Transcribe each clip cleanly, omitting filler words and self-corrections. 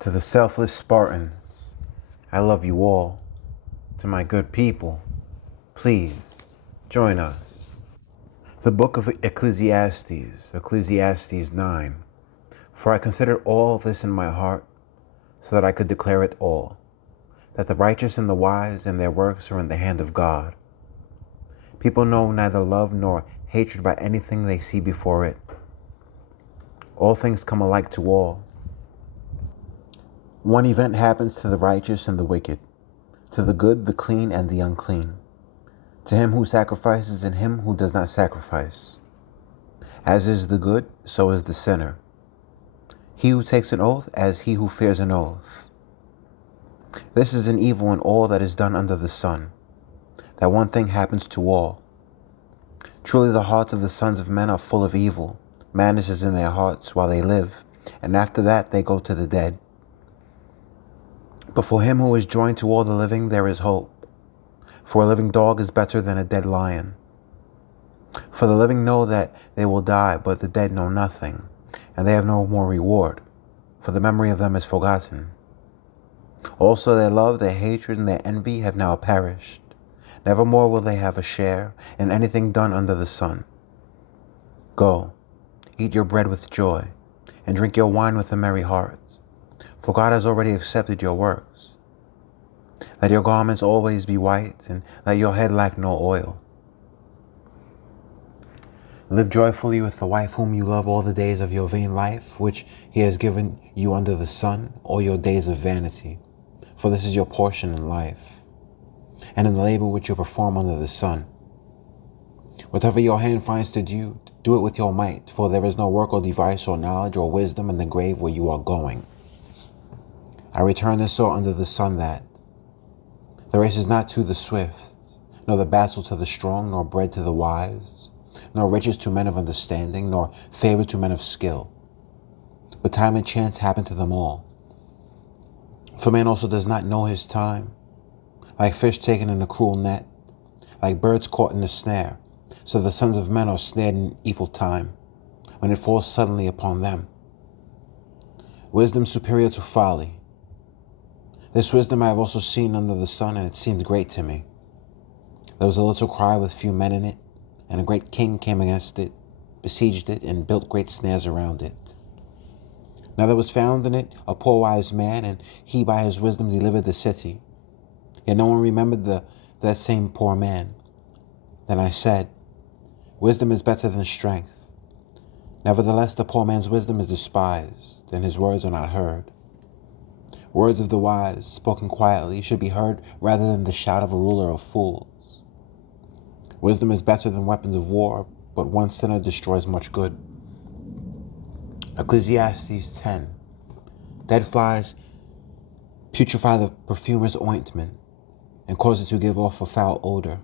To the selfless Spartans, I love you all. To my good people, please join us. The Book of Ecclesiastes, Ecclesiastes 9. For I considered all this in my heart, so that I could declare it all, that the righteous and the wise and their works are in the hand of God. People know neither love nor hatred by anything they see before it. All things come alike to all. One event happens to the righteous and the wicked, to the good, the clean, and the unclean, to him who sacrifices and him who does not sacrifice. As is the good, so is the sinner. He who takes an oath, as he who fears an oath. This is an evil in all that is done under the sun, that one thing happens to all. Truly the hearts of the sons of men are full of evil. Madness is in their hearts while they live, and after that they go to the dead. But for him who is joined to all the living there is hope. For a living dog is better than a dead lion. For the living know that they will die, but the dead know nothing, and they have no more reward, for the memory of them is forgotten. Also their love, their hatred, and their envy have now perished. Nevermore will they have a share in anything done under the sun. Go, eat your bread with joy, and drink your wine with a merry heart. For God has already accepted your works. Let your garments always be white, and let your head lack no oil. Live joyfully with the wife whom you love all the days of your vain life, which he has given you under the sun, all your days of vanity. For this is your portion in life, and in the labor which you perform under the sun. Whatever your hand finds to do it with your might, for there is no work or device or knowledge or wisdom in the grave where you are going. I return and saw under the sun that the race is not to the swift, nor the battle to the strong, nor bread to the wise, nor riches to men of understanding, nor favor to men of skill. But time and chance happen to them all. For man also does not know his time. Like fish taken in a cruel net, like birds caught in a snare, so the sons of men are snared in evil time, when it falls suddenly upon them. Wisdom superior to folly. This wisdom I have also seen under the sun, and it seemed great to me. There was a little cry with few men in it, and a great king came against it, besieged it, and built great snares around it. Now there was found in it a poor wise man, and he by his wisdom delivered the city. Yet no one remembered that same poor man. Then I said, wisdom is better than strength. Nevertheless, the poor man's wisdom is despised, and his words are not heard. Words of the wise, spoken quietly, should be heard rather than the shout of a ruler of fools. Wisdom is better than weapons of war, but one sinner destroys much good. Ecclesiastes 10. Dead flies putrefy the perfumer's ointment, and cause it to give off a foul odor.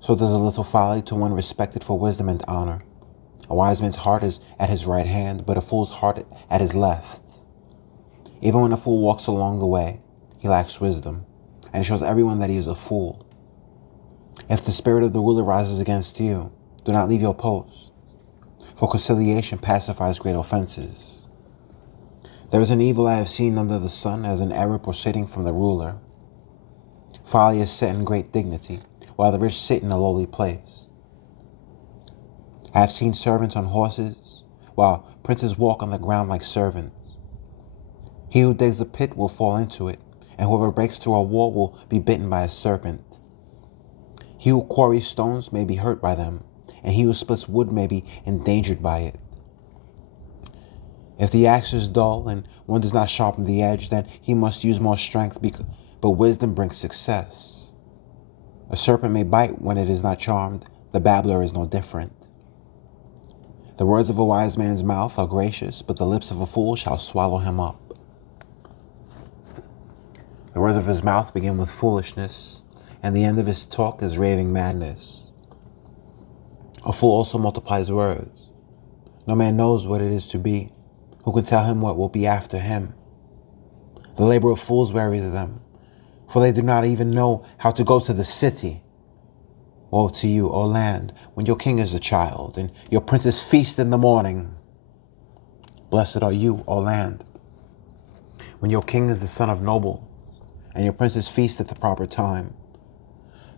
So does a little folly to one respected for wisdom and honor. A wise man's heart is at his right hand, but a fool's heart at his left. Even when a fool walks along the way, he lacks wisdom, and shows everyone that he is a fool. If the spirit of the ruler rises against you, do not leave your post, for conciliation pacifies great offenses. There is an evil I have seen under the sun, as an error proceeding from the ruler. Folly is set in great dignity, while the rich sit in a lowly place. I have seen servants on horses, while princes walk on the ground like servants. He who digs a pit will fall into it, and whoever breaks through a wall will be bitten by a serpent. He who quarries stones may be hurt by them, and he who splits wood may be endangered by it. If the axe is dull and one does not sharpen the edge, then he must use more strength, but wisdom brings success. A serpent may bite when it is not charmed. The babbler is no different. The words of a wise man's mouth are gracious, but the lips of a fool shall swallow him up. The words of his mouth begin with foolishness, and the end of his talk is raving madness. A fool also multiplies words. No man knows what it is to be. Who can tell him what will be after him? The labor of fools wearies them, for they do not even know how to go to the city. Woe to you, O land, when your king is a child, and your princes feast in the morning. Blessed are you, O land, when your king is the son of nobles, and your princes feast at the proper time,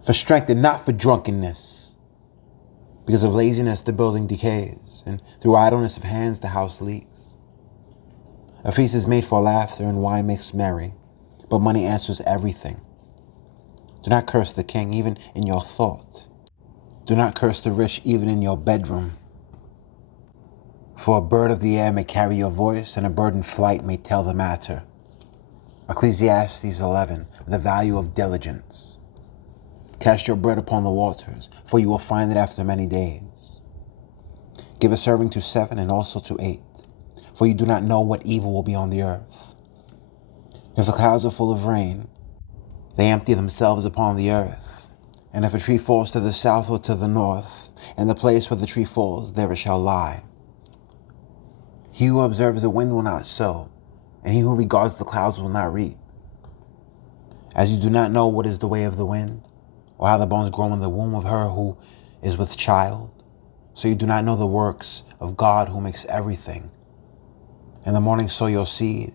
for strength and not for drunkenness. Because of laziness the building decays, and through idleness of hands the house leaks. A feast is made for laughter, and wine makes merry, but money answers everything. Do not curse the king, even in your thought. Do not curse the rich, even in your bedroom. For a bird of the air may carry your voice, and a bird in flight may tell the matter. Ecclesiastes 11, the value of diligence. Cast your bread upon the waters, for you will find it after many days. Give a serving to 7 and also to 8, for you do not know what evil will be on the earth. If the clouds are full of rain, they empty themselves upon the earth. And if a tree falls to the south or to the north, in the place where the tree falls, there it shall lie. He who observes the wind will not sow, and he who regards the clouds will not reap. As you do not know what is the way of the wind, or how the bones grow in the womb of her who is with child, so you do not know the works of God who makes everything. In the morning sow your seed,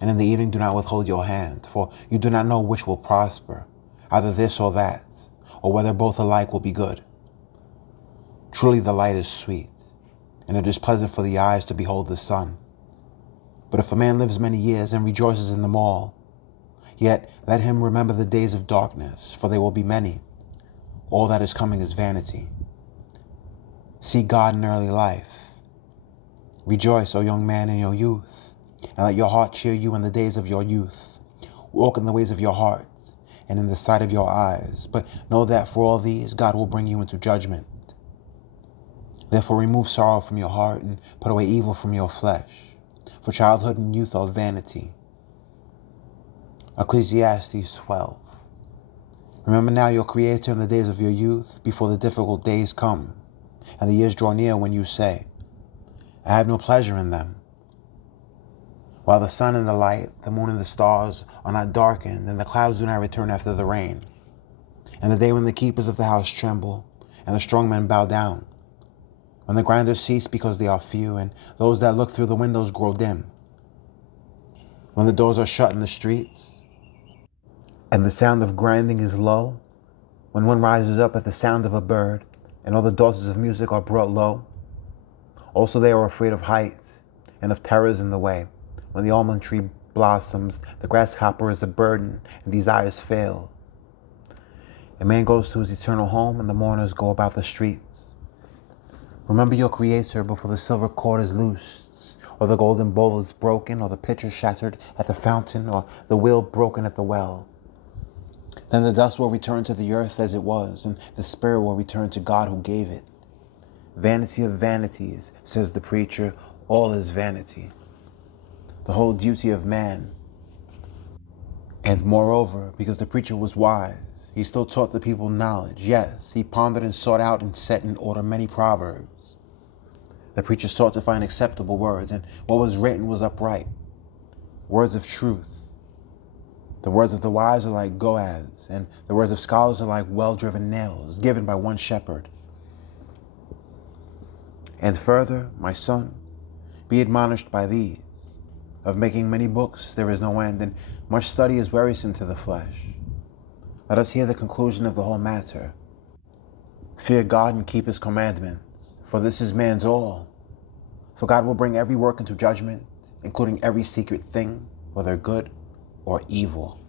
and in the evening do not withhold your hand, for you do not know which will prosper, either this or that, or whether both alike will be good. Truly the light is sweet, and it is pleasant for the eyes to behold the sun. But if a man lives many years and rejoices in them all, yet let him remember the days of darkness, for they will be many. All that is coming is vanity. Seek God in early life. Rejoice, O young man, in your youth, and let your heart cheer you in the days of your youth. Walk in the ways of your heart, and in the sight of your eyes. But know that for all these, God will bring you into judgment. Therefore remove sorrow from your heart, and put away evil from your flesh. For childhood and youth are vanity. Ecclesiastes 12. Remember now your Creator in the days of your youth, before the difficult days come, and the years draw near when you say, I have no pleasure in them. While the sun and the light, the moon and the stars are not darkened, and the clouds do not return after the rain, and the day when the keepers of the house tremble, and the strong men bow down, when the grinders cease because they are few, and those that look through the windows grow dim, when the doors are shut in the streets, and the sound of grinding is low, when one rises up at the sound of a bird, and all the daughters of music are brought low. Also they are afraid of height, and of terrors in the way. When the almond tree blossoms, the grasshopper is a burden, and desires fail. A man goes to his eternal home, and the mourners go about the streets. Remember your Creator before the silver cord is loosed, or the golden bowl is broken, or the pitcher shattered at the fountain, or the wheel broken at the well. Then the dust will return to the earth as it was, and the spirit will return to God who gave it. Vanity of vanities, says the preacher, all is vanity. The whole duty of man. And moreover, because the preacher was wise, he still taught the people knowledge. Yes, he pondered and sought out and set in order many proverbs. The preacher sought to find acceptable words, and what was written was upright. Words of truth. The words of the wise are like goads, and the words of scholars are like well-driven nails, given by one shepherd. And further, my son, be admonished by these. Of making many books there is no end, and much study is wearisome to the flesh. Let us hear the conclusion of the whole matter. Fear God and keep his commandments, for this is man's all. For God will bring every work into judgment, including every secret thing, whether good or evil.